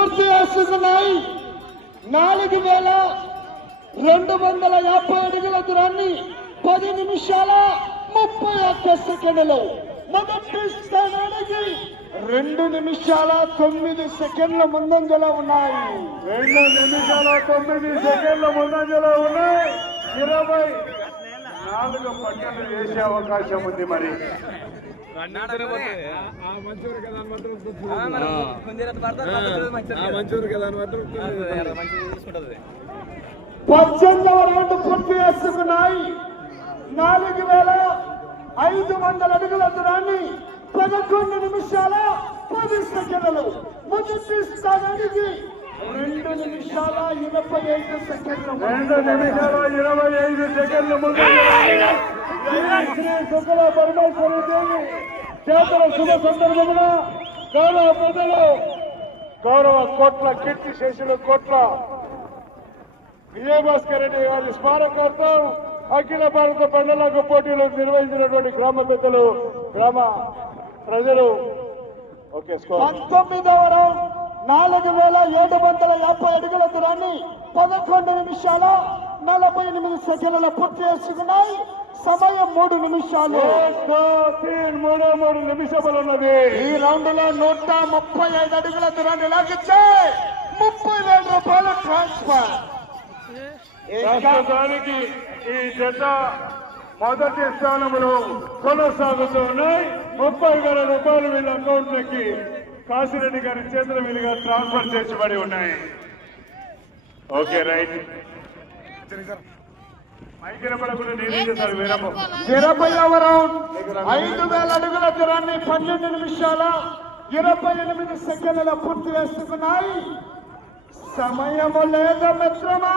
పూర్తి చేస్తున్నాయి. నాలుగు వేల రెండు వందల యాభై అడుగుల దూరాన్ని పది నిమిషాల ముప్పై ఒక్క సెకండ్లు మొదటి స్థానానికి రెండు నిమిషాల తొమ్మిది సెకండ్ల ముందంజలో ఉన్నాయి. రెండు నిమిషాల తొమ్మిది సెకండ్ల ముందంజలో ఉన్నాయి. ఇరవై నాలుగు పట్టణం వేసే అవకాశం ఉంది మరి. పద్దెనిమిదవ రౌండ్ పూర్తి చేసుకున్నాయి. నాలుగు వేల ఐదు వందల అడుగుల దూరాన్ని పదకొండు నిమిషాల పది సెకండ్లు మొదటి స్థానానికి రెండు నిమిషాల ఇరవై ఐదు సెకండ్లు రెండు నిమిషాల ఇరవై ఐదు సెకండ్ల ముందు. శ్రీ శుక్ల పరమేశ్వరి దేవి చేతుల శుభ సందర్భమున గౌరవ ప్రజలు గౌరవ కోట్ల కీర్తి శేషులు కోట్ల విజయభాస్కర్ రెడ్డి వారి స్మారకార్థం అఖిల భారత పండుగ పోటీలు నిర్వహించినటువంటి గ్రామ పెద్దలు గ్రామ ప్రజలు. ఓకే పంతొమ్మిదవ రౌండ్. నాలుగు వేల ఏడు వందల యాభై అడుగుల దూరాన్ని పదకొండు నిమిషాల నలభై ఎనిమిది సెకండ్ల పూర్తి చేసుకున్నాయి. సమయం మూడు నిమిషాలు. మూడు మూడు నిమిషములు ఉన్నది ఈ రౌండ్లో నూట ముప్పై ఐదు అడుగుల దూరాన్ని లాగిచ్చే ముప్పై వేల రూపాయల ట్రాన్స్ఫర్ ప్రస్తుతానికి ఈ జత మొదటి స్థానంలో కొనసాగుతూ ఉన్నాయి. ముప్పై వేల రూపాయలు వీళ్ళ అకౌంట్ లకి కాశీరెడ్డి గారి చేతుల మీదుగా ట్రాన్స్ఫర్ చేర్చబడి ఉన్నాయి. Okay right. ఇరవైవ రౌండ్ ఐదు వేల అడుగుల దూరాన్ని పన్నెండు నిమిషాల ఇరవై ఎనిమిది సెకండ్ల పూర్తి చేసుకున్నాయి సమయము లేదు మిత్రమా.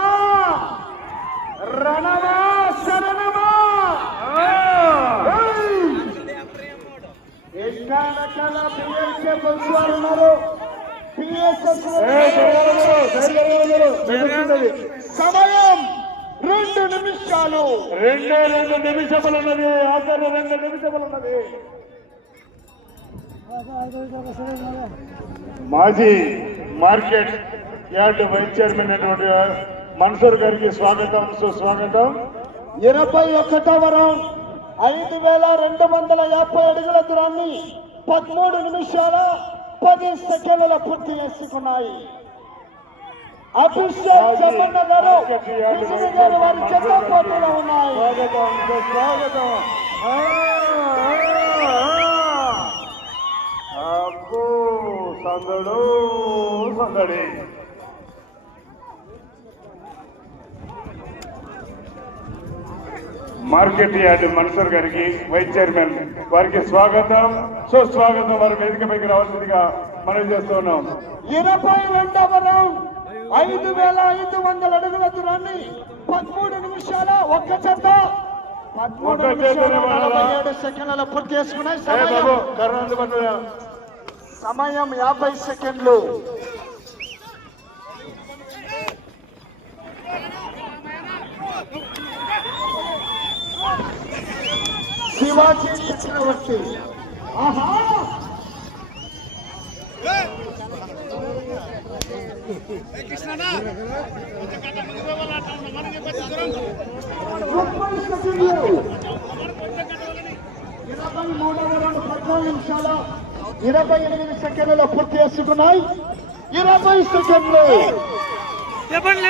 రణమా శరణమా! ఇంకా రకాల పిఎస్ఏ ఉన్నారు సమయం రెండు నిమిషాలు రెండే రెండు నిమిషములు ఉన్నది ఆఖరి రెండు నిమిషములు ఉన్నది మాజీ మార్కెట్ యార్డ్ వైస్ చైర్మన్ అయినటువంటి మన్సూర్ గారికి స్వాగతం సుస్వాగతం. ఇరవై ఒకటవ రౌండ్. ఐదు వేల రెండు వందల యాభై అడుగుల దూరాన్ని పదమూడు నిమిషాల పది సెకండ్ల పూర్తి చేసుకున్నాయి. అభిషేక్ గారు గారు వారి చెత్త పోటీలో ఉన్నాయి. సందడు సందడి. మార్కెట్ యార్డ్ మన్సూర్ గారికి వైస్ చైర్మన్ వారికి స్వాగతం. సుస్వాగతం వారి వేదికపైకి రావాల్సిందిగా మనం చేస్తూ ఉన్నాం. ఇరవై రెండవ రౌండ్ ఐదు వేల ఐదు వందల అడుగుల దూరాన్ని పదమూడు నిమిషాల ఒక్క చెత్త పదమూడు ఏడు సెకండ్ల పూర్తి చేసుకున్నాయి. సమయం యాభై సెకండ్లు. శివాజీ చక్రవర్తి. ఆహా! ముప్పై సెకండ్లు. ఇరవై మూడవ రెండు పద్నాలుగు ఇరవై ఎనిమిది సెకండ్లలో పూర్తి చేసుకున్నాయి. ఇరవై సెకండ్లు. చెప్పండి